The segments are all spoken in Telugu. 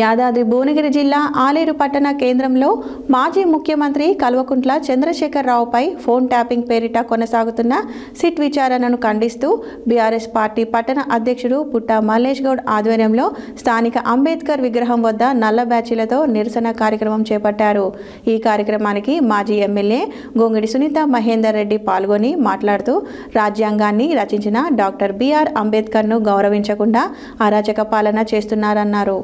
యాదాద్రి భువనగిరి జిల్లా ఆలేరు పట్టణ కేంద్రంలో మాజీ ముఖ్యమంత్రి కల్వకుంట్ల చంద్రశేఖరరావుపై ఫోన్ ట్యాపింగ్ పేరిట కొనసాగుతున్న సిట్ విచారణను ఖండిస్తూ బీఆర్ఎస్ పార్టీ పట్టణ అధ్యక్షుడు పుట్టా మల్లేష్ గౌడ్ ఆధ్వర్యంలో స్థానిక అంబేద్కర్ విగ్రహం వద్ద నల్ల బ్యాచీలతో నిరసన కార్యక్రమం చేపట్టారు. ఈ కార్యక్రమానికి మాజీ ఎమ్మెల్యే గొంగిడి సునీత మహేందర్ రెడ్డి పాల్గొని మాట్లాడుతూ రాజ్యాంగాన్ని రచించిన డాక్టర్ బిఆర్ అంబేద్కర్ను గౌరవించకుండా అరాచక పాలన చేస్తున్నారన్నారు.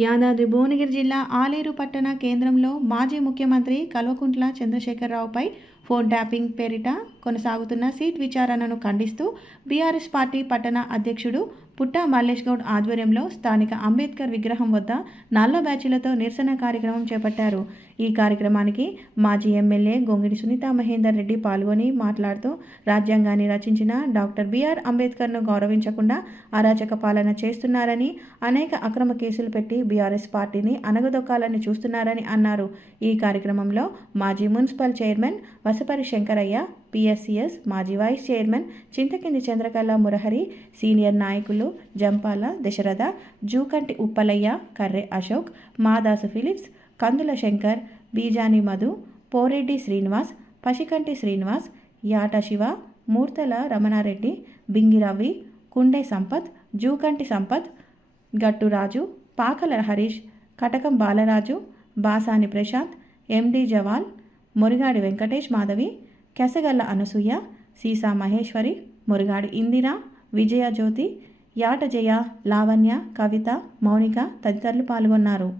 యాదాద్రి భువనగిరి జిల్లా ఆలేరు పట్టణ కేంద్రంలో మాజీ ముఖ్యమంత్రి కల్వకుంట్ల చంద్రశేఖరరావుపై ఫోన్ ట్యాపింగ్ పేరిట కొనసాగుతున్న సీట్ విచారణను ఖండిస్తూ బీఆర్ఎస్ పార్టీ పట్టణ అధ్యక్షుడు పుట్టా మల్లేష్ గౌడ్ ఆధ్వర్యంలో స్థానిక అంబేద్కర్ విగ్రహం వద్ద నల్ల బ్యాచీలతో నిరసన కార్యక్రమం చేపట్టారు. ఈ కార్యక్రమానికి మాజీ ఎమ్మెల్యే గొంగిడి సునీత మహేందర్ రెడ్డి పాల్గొని మాట్లాడుతూ రాజ్యాంగాన్ని రచించిన డాక్టర్ బిఆర్ అంబేద్కర్ను గౌరవించకుండా అరాచక పాలన చేస్తున్నారని, అనేక అక్రమ కేసులు పెట్టి బీఆర్ఎస్ పార్టీని అనగదొక్కాలని చూస్తున్నారని అన్నారు. ఈ కార్యక్రమంలో మాజీ municipal chairman Vasapari Shankaraiah, PSCS మాజీ vice chairman Chinthakindi Chandrakala Murahari, senior నాయకులు జంపాల దశరథ, జూకంటి ఉప్పలయ్య, కర్రె అశోక్, మాదాసు ఫిలిప్స్, కందుల శంకర్, బీజాని మధు, పోరెడ్డి శ్రీనివాస్, పశికంటి శ్రీనివాస్, యాట శివ, మూర్తల రమణారెడ్డి, బింగిరవి, కుండే సంపత్, జూకంటి సంపత్, గట్టురాజు, పాకల హరీష్, కటకం బాలరాజు, బాసాని ప్రశాంత్, ఎండి జవాల్, మురిగాడి వెంకటేష్ మాధవి, కెసగల్ల అనసూయ, సీసా మహేశ్వరి, మురిగాడి ఇందిర, విజయ జ్యోతి, యాట జయ, లావణ్య, కవిత, మౌనిక తదితరులు పాల్గొన్నారు.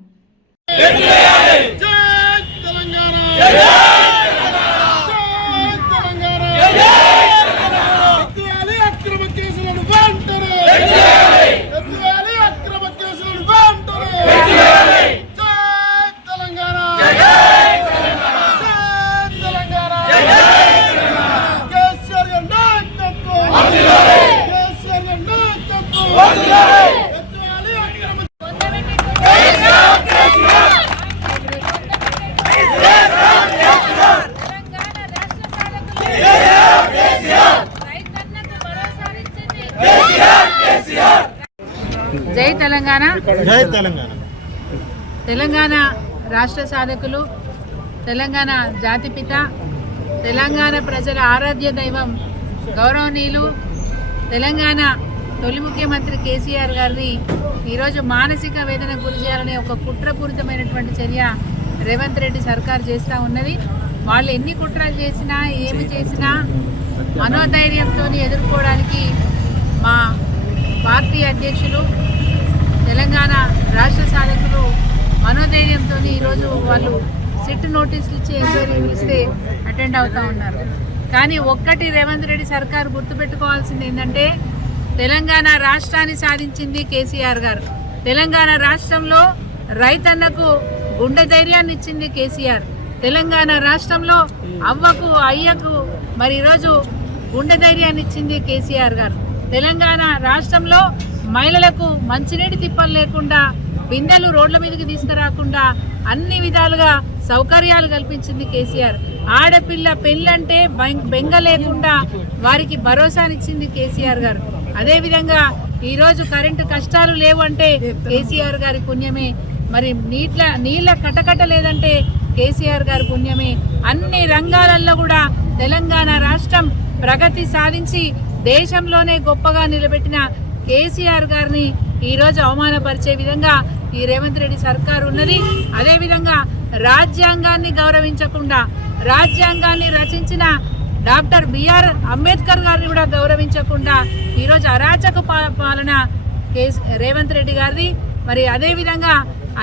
జై తెలంగాణ. జై తెలంగాణ. తెలంగాణ రాష్ట్ర సాధకులు, తెలంగాణ జాతిపిత, తెలంగాణ ప్రజల ఆరాధ్య దైవం గౌరవనీయులు తెలంగాణ తొలి ముఖ్యమంత్రి కేసీఆర్ గారిని ఈరోజు మానసిక వేదన గురి చేయాలనే ఒక కుట్రపూరితమైనటువంటి చర్య రేవంత్ రెడ్డి సర్కార్ చేస్తూ ఉన్నది. వాళ్ళు ఎన్ని కుట్రలు చేసినా ఏమి చేసినా మనోధైర్యంతో ఎదుర్కోవడానికి మా పార్టీ అధ్యక్షులు, తెలంగాణ రాష్ట్ర సాధకులు మనోధైర్యంతో ఈరోజు వాళ్ళు సిట్ నోటీసులు ఇచ్చి ఎంక్వైరీ పిలిస్తే అటెండ్ అవుతూ ఉన్నారు. కానీ ఒక్కటి రేవంత్ రెడ్డి సర్కారు గుర్తుపెట్టుకోవాల్సింది ఏంటంటే, తెలంగాణ రాష్ట్రాన్ని సాధించింది కేసీఆర్ గారు. తెలంగాణ రాష్ట్రంలో రైతన్నకు గుండె ధైర్యాన్ని ఇచ్చింది కేసీఆర్. తెలంగాణ రాష్ట్రంలో అవ్వకు అయ్యకు మరి ఈరోజు గుండె ధైర్యాన్ని ఇచ్చింది కేసీఆర్ గారు. తెలంగాణ రాష్ట్రంలో మహిళలకు మంచినీటి తిప్పలు లేకుండా, బిందెలు రోడ్ల మీదకి తీసుకురాకుండా అన్ని విధాలుగా సౌకర్యాలు కల్పించింది కేసీఆర్. ఆడపిల్ల పెళ్ళంటే బెంగ లేకుండా వారికి భరోసానిచ్చింది కేసీఆర్ గారు. అదేవిధంగా ఈరోజు కరెంటు కష్టాలు లేవు అంటే కేసీఆర్ గారి పుణ్యమే. మరి నీళ్ళ కటకట లేదంటే కేసీఆర్ గారి పుణ్యమే. అన్ని రంగాలలో కూడా తెలంగాణ రాష్ట్రం ప్రగతి సాధించి దేశంలోనే గొప్పగా నిలబెట్టిన కేసీఆర్ గారిని ఈరోజు అవమానపరిచే విధంగా ఈ రేవంత్ రెడ్డి సర్కారు ఉన్నది. అదేవిధంగా రాజ్యాంగాన్ని గౌరవించకుండా, రాజ్యాంగాన్ని రచించిన డాక్టర్ బిఆర్ అంబేద్కర్ గారిని కూడా గౌరవించకుండా ఈరోజు అరాచక పాలన రేవంత్ రెడ్డి గారిది. మరి అదేవిధంగా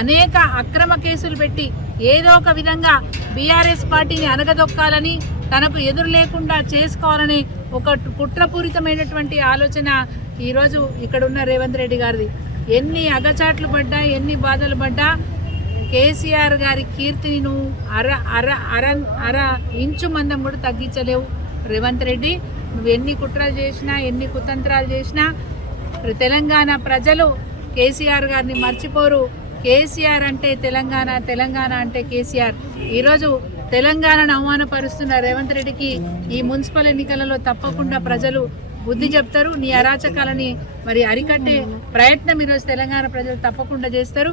అనేక అక్రమ కేసులు పెట్టి ఏదో ఒక విధంగా బీఆర్ఎస్ పార్టీని అనగదొక్కాలని, తనకు ఎదురు లేకుండా చేసుకోవాలని ఒక కుట్రపూరితమైనటువంటి ఆలోచన ఈరోజు ఇక్కడున్న రేవంత్ రెడ్డి గారిది. ఎన్ని అగచాట్లు పడ్డా, ఎన్ని బాధలు పడ్డా కేసీఆర్ గారి కీర్తిని నువ్వు అర ఇంచు మందం కూడా తగ్గించలేవు రేవంత్ రెడ్డి. నువ్వు ఎన్ని కుట్రలు చేసినా, ఎన్ని కుతంత్రాలు చేసినా తెలంగాణ ప్రజలు కేసీఆర్ గారిని మర్చిపోరు. కేసీఆర్ అంటే తెలంగాణ, తెలంగాణ అంటే కేసీఆర్. ఈరోజు తెలంగాణను అవమానపరుస్తున్న రేవంత్ రెడ్డికి ఈ మున్సిపల్ ఎన్నికలలో తప్పకుండా ప్రజలు బుద్ధి చెప్తారు. నీ అరాచకాలని మరి అరికట్టే ప్రయత్నం ఈరోజు తెలంగాణ ప్రజలు తప్పకుండా చేస్తారు.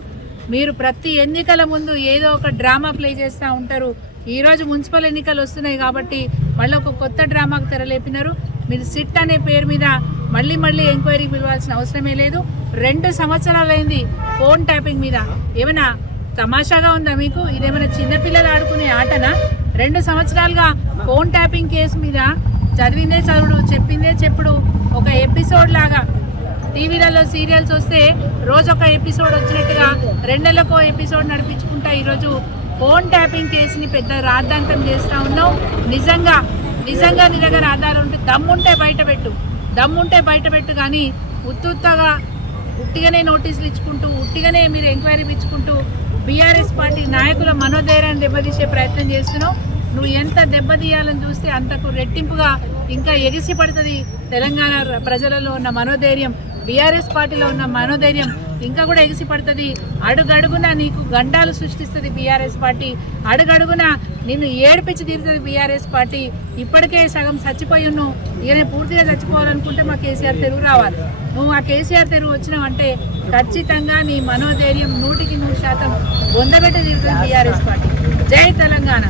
మీరు ప్రతి ఎన్నికల ముందు ఏదో ఒక డ్రామా ప్లే చేస్తూ ఉంటారు. ఈరోజు మున్సిపల్ ఎన్నికలు వస్తున్నాయి కాబట్టి మళ్ళీ ఒక కొత్త డ్రామాకు తెరలేపినారు. మీరు సిట్ అనే పేరు మీద మళ్ళీ ఎంక్వైరీకి పిలవాల్సిన అవసరమే లేదు. 2 సంవత్సరాలైంది ఫోన్ ట్యాపింగ్ మీద. ఏమైనా తమాషాగా ఉందా మీకు? ఇదేమైనా చిన్నపిల్లలు ఆడుకునే ఆటనా? 2 సంవత్సరాలుగా ఫోన్ ట్యాపింగ్ కేసు మీద చదివిందే చదువుడు, చెప్పిందే చెప్పుడు, ఒక ఎపిసోడ్ లాగా టీవీలలో సీరియల్స్ వస్తే రోజొక ఎపిసోడ్ వచ్చినట్టుగా 2 నెలలకో ఎపిసోడ్ నడిపించుకుంటా ఈరోజు ఫోన్ ట్యాపింగ్ కేసుని పెద్ద రాద్ధాంతం చేస్తూ ఉన్నావు. నిజంగా నీ దగ్గర ఆధారం ఉంటే దమ్ముంటే బయట పెట్టు కానీ ఉట్టిగానే నోటీసులు ఇచ్చుకుంటూ ఉట్టిగానే మీరు ఎంక్వైరీ ఇచ్చుకుంటూ బీఆర్ఎస్ పార్టీ నాయకుల మనోధైర్యాన్ని దెబ్బతీసే ప్రయత్నం చేస్తున్నావు. నువ్వు ఎంత దెబ్బతీయాలని చూస్తే అంతకు రెట్టింపుగా ఇంకా ఎగిసి పడుతుంది తెలంగాణ ప్రజలలో ఉన్న మనోధైర్యం, బీఆర్ఎస్ పార్టీలో ఉన్న మనోధైర్యం ఇంకా కూడా ఎగిసి పడుతుంది. అడుగడుగున నీకు గండాలు సృష్టిస్తుంది బీఆర్ఎస్ పార్టీ, అడుగడుగున నిన్ను ఏడిపించి తీరుతుంది బీఆర్ఎస్ పార్టీ. ఇప్పటికే సగం చచ్చిపోయి ఉన్నావు, ఇకనే పూర్తిగా చచ్చిపోవాలనుకుంటే మా కేసీఆర్ తెరువు రావాలి. నువ్వు ఆ కేసీఆర్ తెరువు వచ్చినావంటే ఖచ్చితంగా నీ మనోధైర్యం 100% బొందబెట్టి తీరుతుంది బీఆర్ఎస్ పార్టీ. జై తెలంగాణ.